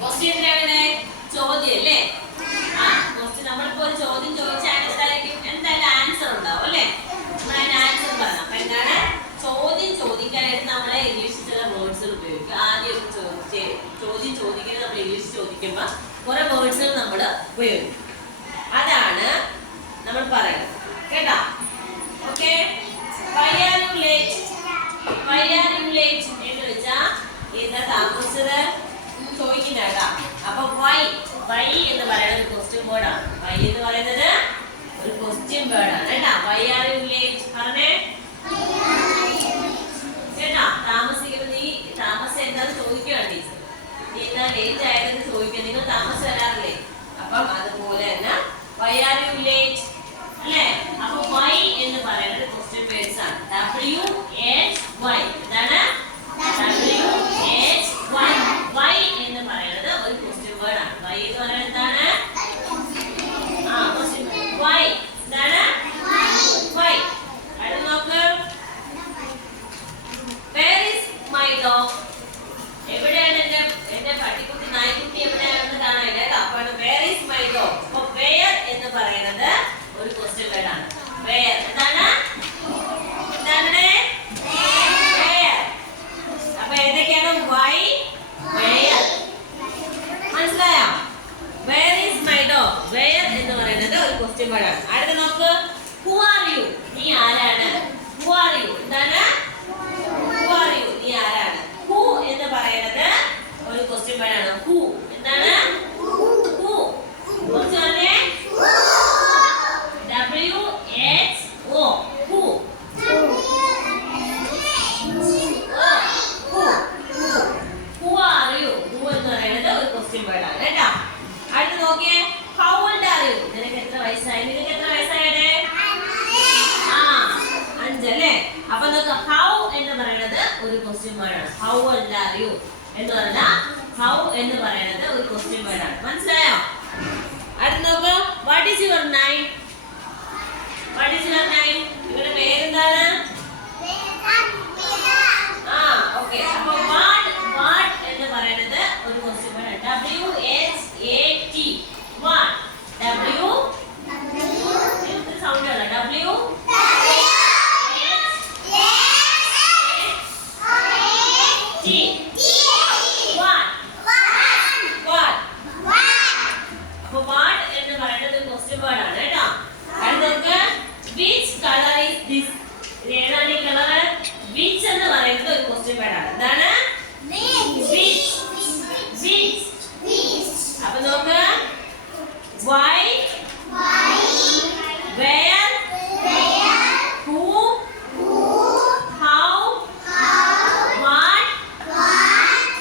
Question എവിടെ ചോദ്യം അല്ലേ? ആ ക്വസ്റ്റ്യൻ നമ്മളിപ്പോ ഒരു ചോദ്യം ചോദിച്ചാൽ എന്തായാലും ആൻസർ ഉണ്ടാവും അല്ലേ? നമ്മളതിന് ആൻസർ പറഞ്ഞു. അപ്പൊ എന്താണ് ചോദ്യം ചോദിക്കാനായിട്ട് നമ്മളെ ഇംഗ്ലീഷിൽ ചില വേർഡ്സുകൾ ഉപയോഗിക്കും. ആദ്യം ചോദ്യം ചോദിക്കുന്നത് നമ്മൾ ഇംഗ്ലീഷ് ചോദിക്കുമ്പോൾ കുറെ വേർഡ്സുകൾ നമ്മൾ ഉപയോഗിക്കും. അതാണ് നമ്മൾ പറയുന്നത് കേട്ടോ. Okay, why are you late? Why are you late എന്ന് വെച്ചാ എന്താ താമസിച്ചത് ചോദിക്കുന്ന കേട്ടോ. അപ്പൊ why എന്ന് പറയുന്നത് ഒരു ക്വസ്റ്റ്യൻ വേർഡ് ആണ്. why എന്ന് പറയുന്നത് ഒരു ക്വസ്റ്റ്യൻ വേർഡ് ആണ് കേട്ടോ. why are you late പറഞ്ഞേ കേട്ടാ. താമസിക്കുമ്പോൾ നീ താമസം എന്താന്ന് ചോദിക്കുകയാണ് ടീച്ചർ. നീ എന്താ ലേറ്റ് ആയതെന്ന് ചോദിക്കുക. നിങ്ങൾ താമസം വരാറില്ലേ? അപ്പം അതുപോലെ തന്നെ why are you late അല്ലേ? അപ്പൊ why എന്ന് പറയുന്നത് ക്വസ്റ്റ്യൻ വേർഡ്സ് ആണ്. WHY എന്താണ്? WHY why എന്ന് പറയുന്നത് ഒരു ക്വസ്റ്റ്യൻ വേർഡ് ആണ്. why എന്ന് പറയുന്നത് എന്താണ്? Question word. why എന്താണ്? why. അടുത്ത നോക്ക്. where is my dog? എവിടെയാണ് എന്റെ പട്ടിക്കുട്ടി നായ്ക്കുട്ടി എവിടെയാണെന്ന് കാണാനില്ല കേട്ടോ. അപ്പൊ where is my dog. അപ്പൊ where എന്ന് പറയുന്നത് ഒരു ക്വസ്റ്റ്യൻ വേർഡ് ആണ്. where എന്താണ്? എന്താണ്? where. അപ്പൊ ഏതൊക്കെയാണ് why, where മനസ്സിലായോ? where is my dog. where എന്ന് പറയുന്നത് ഒരു ക്വസ്റ്റ്യൻ വേർഡ് ആണ്. അടുത്ത നോക്ക്. who are you? നീ ആരാണ്? who are you എന്താണ്? who are you നീ ആരാണ്? who എന്ന് പറയുന്നത് ഒരു ക്വസ്റ്റ്യൻ വേർഡ് ആണ്. who എന്താണ്? who കുറച്ച് പറഞ്ഞേ. WHO who. Who are you? who എന്ന് പറയുന്നത് ഒരു ക്വസ്റ്റ്യൻ വേർഡ് ആണ് കേട്ടോ. അടുത്ത നോക്കിയേ. how old are you? നിനക്ക് എത്ര വയസ്സായി? നിനക്ക് എത്ര വയസ്സായേ? 5 അല്ലേ? അപ്പൊ നോക്ക്. how എന്ന് പറയുന്നത് ഒരു ക്വസ്റ്റ്യൻ വേർഡ് ആണ്. how old are you എന്ന് പറഞ്ഞാൽ how എന്ന് പറയുന്നത് ഒരു ക്വസ്റ്റ്യൻ വേർഡ് ആണ്. മനസ്സിലായോ? അടുത്ത നോക്ക്. what is your name? what is your name? നിങ്ങളുടെ പേരെന്താണ്? ഓക്കേ. അപ്പൊ what എന്ന് പറയുന്നത് ഒരു ക്വസ്റ്റ്യൻ വേർഡ് ആണ്. WHAT what. W എന്ത് സൗണ്ട് ആണ്? W why, where, who, how, what,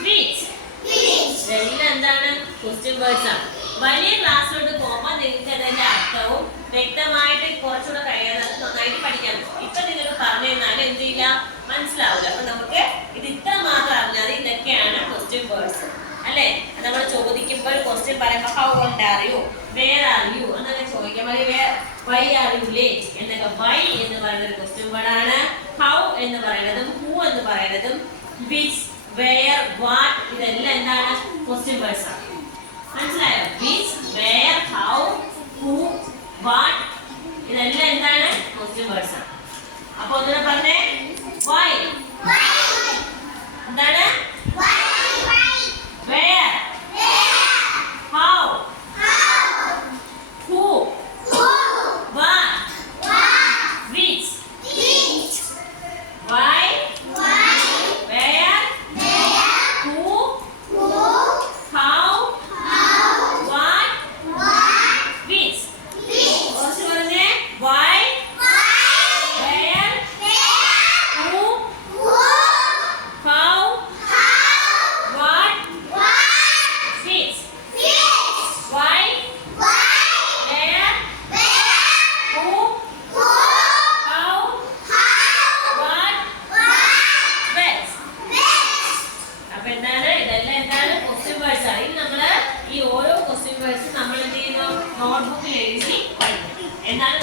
which. ഇതെല്ലാം എന്താണ്? ക്വസ്റ്റ്യൻ വേർഡ്സ് ആണ്. വലിയ ക്ലാസ്സിലോട്ട് പോകുമ്പോൾ നിങ്ങൾക്ക് അതിന്റെ അർത്ഥവും വ്യക്തമായിട്ട് കുറച്ചുകൂടെ കഴിയാതെ നന്നായിട്ട് പഠിക്കാൻ പറ്റും. ഇപ്പൊ നിങ്ങൾക്ക് പറഞ്ഞു തന്നാലും എന്ത് ചെയ്യില്ല, മനസ്സിലാവില്ല. അപ്പൊ നമുക്ക് ഇത് ഇത്ര മാത്രം അറിഞ്ഞാൽ ഇതൊക്കെയാണ് ക്വസ്റ്റ്യൻ വേർഡ്സ് അല്ലേ? നമ്മൾ ചോദിക്കുമ്പോൾ ക്വസ്റ്റ്യൻ പറയുമ്പോൾ how old are you, where are you എന്നൊക്കെ ചോദിക്കാം. why are you late എന്നൊക്കെ. why എന്ന് പറയുന്നത് ഒരു ക്വസ്റ്റ്യൻ വേർഡ് ആണ്. how എന്ന് പറയുന്നതും who എന്ന് പറയുന്നതും which, where, what ഇതെല്ലാം എന്താണ്? ക്വസ്റ്റ്യൻ വേർഡ്സ് ആണ്. മനസ്സിലായോ? which, where, how, who, what ഇതെല്ലാം എന്താണ്? ക്വസ്റ്റ്യൻ വേർഡ്സ് ആണ്. അപ്പൊ ഒന്നുകൂടെ പറഞ്ഞേ. why എന്താണ്? where, how, who, what, which, why, where, who, how, what, which. കുറച്ച് പറഞ്ഞേ. why, where, who, how, what, which. why, where, who, how, what, which. അപ്പൊ എന്താണ്? ഇതെല്ലാം എന്താണ്? ക്വസ്റ്റ്യൻ വേർഡ്സ് ആണ്. ഇനി നമ്മള് ഈ ഓരോ ക്വസ്റ്റ്യൻ വേർഡ്സും നമ്മൾ എന്ത് ചെയ്യുന്നു? നോട്ട്ബുക്കിൽ എഴുതി പഠിക്കും. എന്താണ്